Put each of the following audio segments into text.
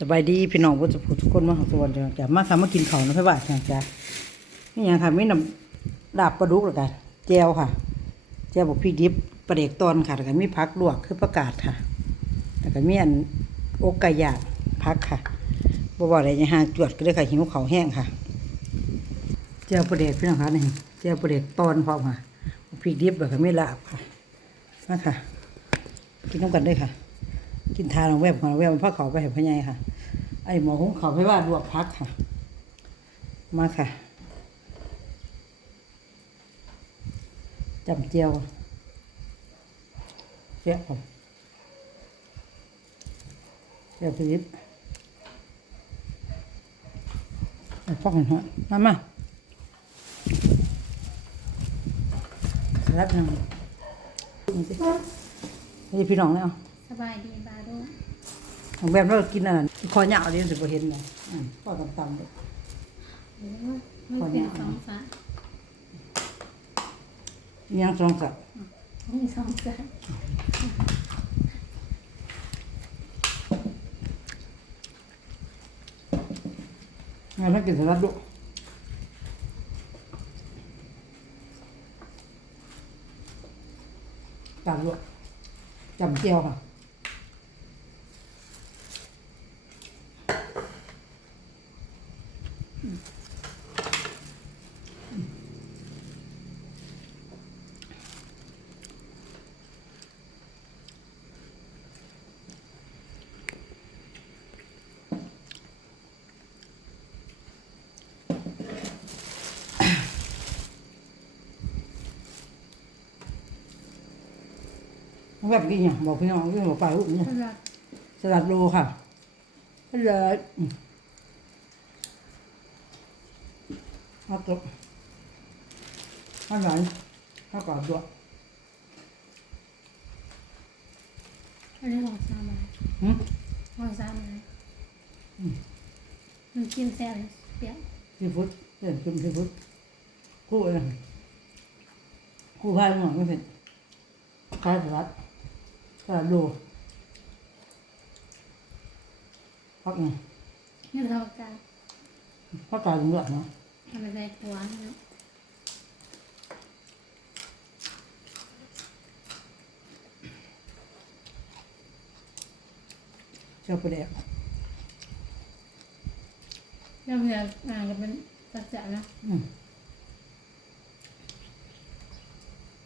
สบายดีพี่น้องผู้ทุกทุกคนมาของสวรรค์จ้ะมาค่ะมากินเขานะพี่บ่าวจ้ะจ้ะนี่ยังค่ะมีน้ำดาบปลาดุกแล้วกันแจวค่ะแจวบอกพริกดิบปลาเด็กตอนค่ะแล้วก็มีผักลวกคือประกาศค่ะแล้วก็มีอันอกไก่ย่างผักค่ะบ่บ่ได้ยังหาจวดก็เลยค่ะหิวข้าแห้งค่ะแจวปลาเด็กพี่น้องค่ะนี่แจวปลาเด็กตอนพร้อมค่ะพริกดิบแล้วก็มีลาบค่ะมาค่ะ กินน้ำกันด้วยค่ะ กินทานของแวบของแวบมันพักเขาไปเห็นพญายค่ะ ไอหมอหุ้งเขาไปว่าลวกพักค่ะ มาค่ะจำเจียวเสียบผมเสียบสิบไอ้ฟอกเห็นหัวมามาสลับหนึ่งนี่พี่น้องเนี่ยอาส บายดีบาโดของแบบเรากินอันนั้นคอเหยาวเดียวสิบ่เห็นเลยอืมก็ต่ำๆเลยโอ้ยไม่เป็นสองสามอิหยังสองสับไม่สองสามงานถ้ากินสลัดดุจำด้วยจำเจียวค่ะ แบบกินอย่างบอกพี่น้องกินบอกไปลูกเนี่ยสลัดสลัดโลค่ะสลัด อืมเอาตบเอาหวานเอากรอบด้วยอันนี้ลองซ้ำมาหืมลองซ้ำมามันกินแซ่บเปรี้ ยวซีฟู้ดเส้นจุ่มซีฟู้ดคู่เลยคู่พายหน่อยไม่เผ็ดคล้ายสลัดสลัดโลพักหนึ่งนี่เท่ากันพักกาดเหลืองเนาะทำอะไรหวานนะเจ้าประเดี๋ยวเรื่องเงินงานก็เป็นสัจจะนะอืม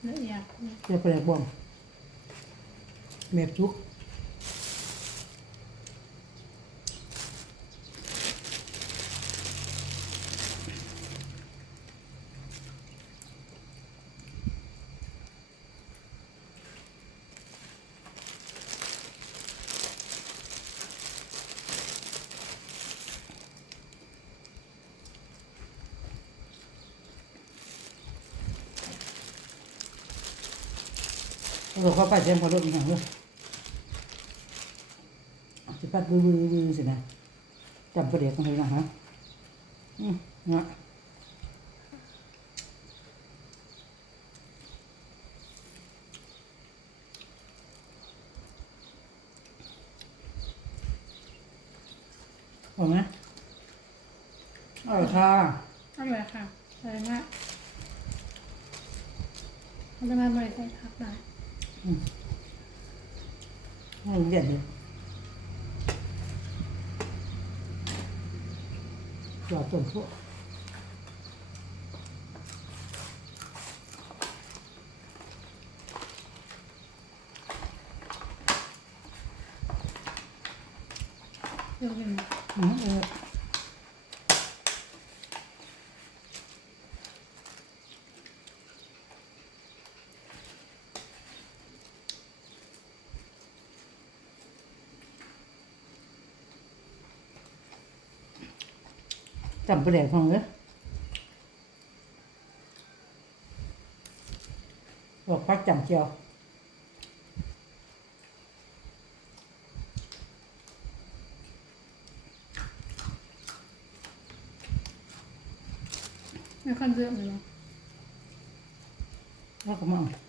ละเอียดนะเจ้าประเดี๋ยวบ่มแบบทุก เราเข้าไปเต็มพอรถมันหังเลยสิปัดบือบือบือสินะจำประเดี๋ยวกันเลยนะฮะอืมนะเอาไหมเอาค่ะอร่อยค่ะอร่อยมากมันจะมาบริใส่ผักได้ให้เรียนเลย ยวเป็นอืมเออ จำประเดี๋ยวฟังเลยบอกพักจำเจียวไม่ค่อยเยอะเลยเนาะแล้วก็มา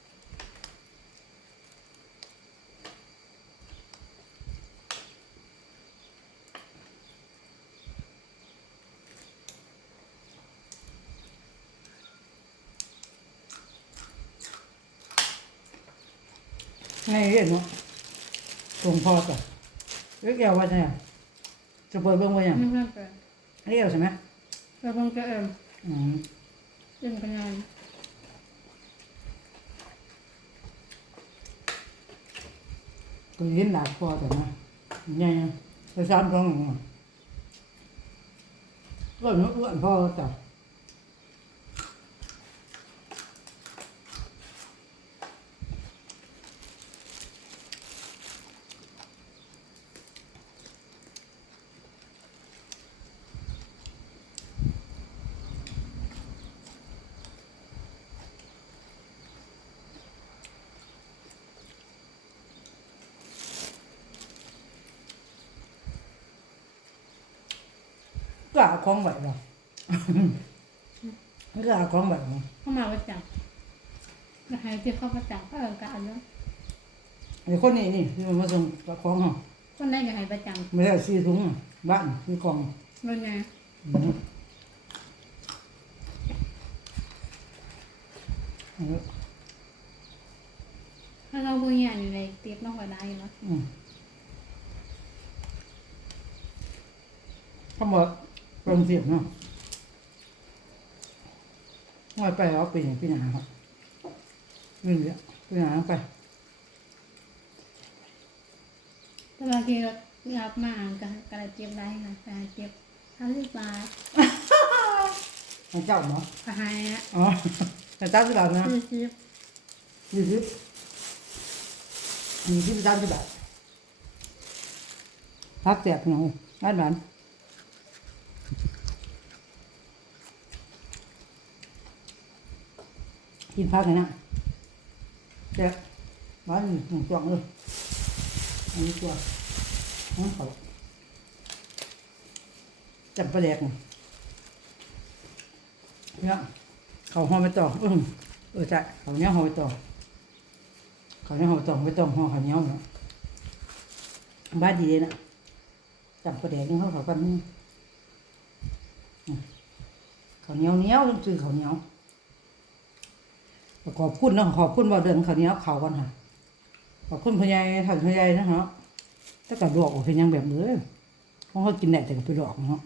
ไงเรียนเนาะตรงพอต่อเรียกแอวว่าไงจะเปิดเบิ้งไว้ยังไม่เพื่อนเปิดเรียกใช่ไหมเปิดเพิ่งจะเอิมอืมเล่นกันงานก็ยินดาบพอแต่นะไงไปซ้ำตรงนั้นก็นึกว่าพ่อต่ ก็เอาของแบบเราก็เอาของแบบนี้เข้ามาประจำมาให้ที่เข้าประจำก็เอิมกันเนาะไอ้คนนี้นี่ที่มันมาส่งของเขาคนได้ก็ให้ประจไม่ได้ซีถุงอะบ้านคือกล่องำรุ่นไงอืมเอาละถ้าเราบุญญาอยู่ในเตียบนอกกว่าได้เนาะ อืมเขาบอก เริ่มเสียบเนาะง่อยไปเอาไปอย่างพี่หนาครับวิ่งเดี๋ยวพี่หนาไปแต่บางทีเรารับมาก็กระเจี๊ยบได้ค่ะกระเจี๊ยบทำรีบมาให้เจ้าเนาะก็ให้อะอ๋อให้เจ้าสิบบาทนะคือเจี๊ยบยี่สิบมีที่สามสิบบาทพักแจกหนูงานบ้าน กินพักไหนนะแจกบ้านหนึ่งจองเลยอันนี้ตัวน้องเขาจับประเดกเนี่ยเขาห่อไม่ต่อเออเออใช่เขาเนี้ยห่อไม่ต่อเขาเนี่ยห่อต่อไม่ต้อห่อเขาเนี้ยเนาะบ้านดีเลยนะจับประเดกนี่เขาเขากันนี่เขาเนี้ยวเนี้ยวต้องซื้อเขาเนี้ยว ขอบคุณเนาะขอบคุณบ่เดินเขาเนี้ยเขากันค่ะขอบคุณพญายท่านพญายนะฮะถ้ากับดอกก็เป็นยังแบบเลยเพราะเขากินได้แต่ก็ไปดอกเนาะ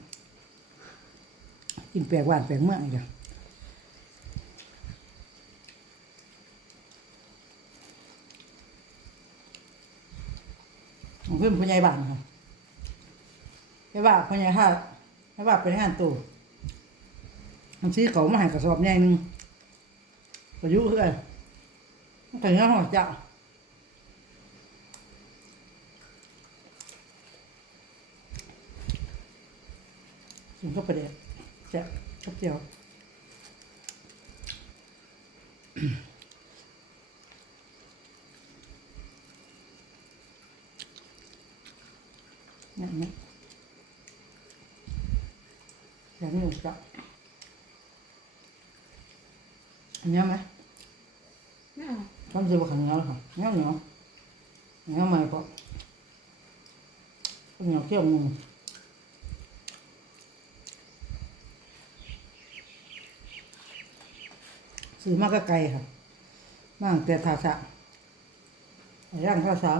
กินแปลกหวานแปลกเมื่อยเดียวของเพื่อนผู้ใหญ่บ้านค่ะให้ว่าผู้ใหญ่ห้าให้ว่าเป็นงานตู้มันซื้อเขามาห้กระสอบใหญ่หนึง ประยุกต์คือกันมันถึงแล้วหัวเจ้าถึงก็ประเดี๋ยวแซ่บกับเจียวเนี่ยเนี่ยอย่างนี้จ้ะอันนี้ไหม ทำเสียบขันเงาค่ะเงาเหนียวเงาใหม่ก็เหนียวเขี้ยวงูซื้อมากก็ไกลค่ะมากแต่ทาสะย่างข้าวสาม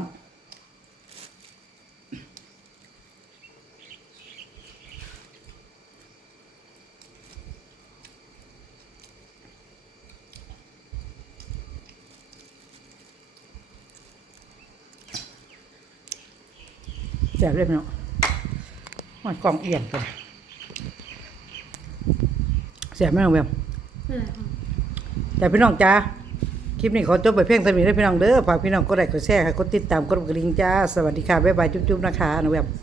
Răng ra sáng. Đẹp lên nó. Ngoài còng yển kìa. Đẹp mấy không em? ไม่เป็นไรค่ะแต่พี่น้องจ้าคลิปนี้ขอจบไปเพียงเท่านี้ได้อพี่น้องเด้อฝากพี่น้องกดไลค์กดแชร์ให้กดติดตามกดกระดิ่งจ้า สวัสดีค่ะ บ๊ายบาย จุ๊บๆนะคะน้องแวบสวัสดี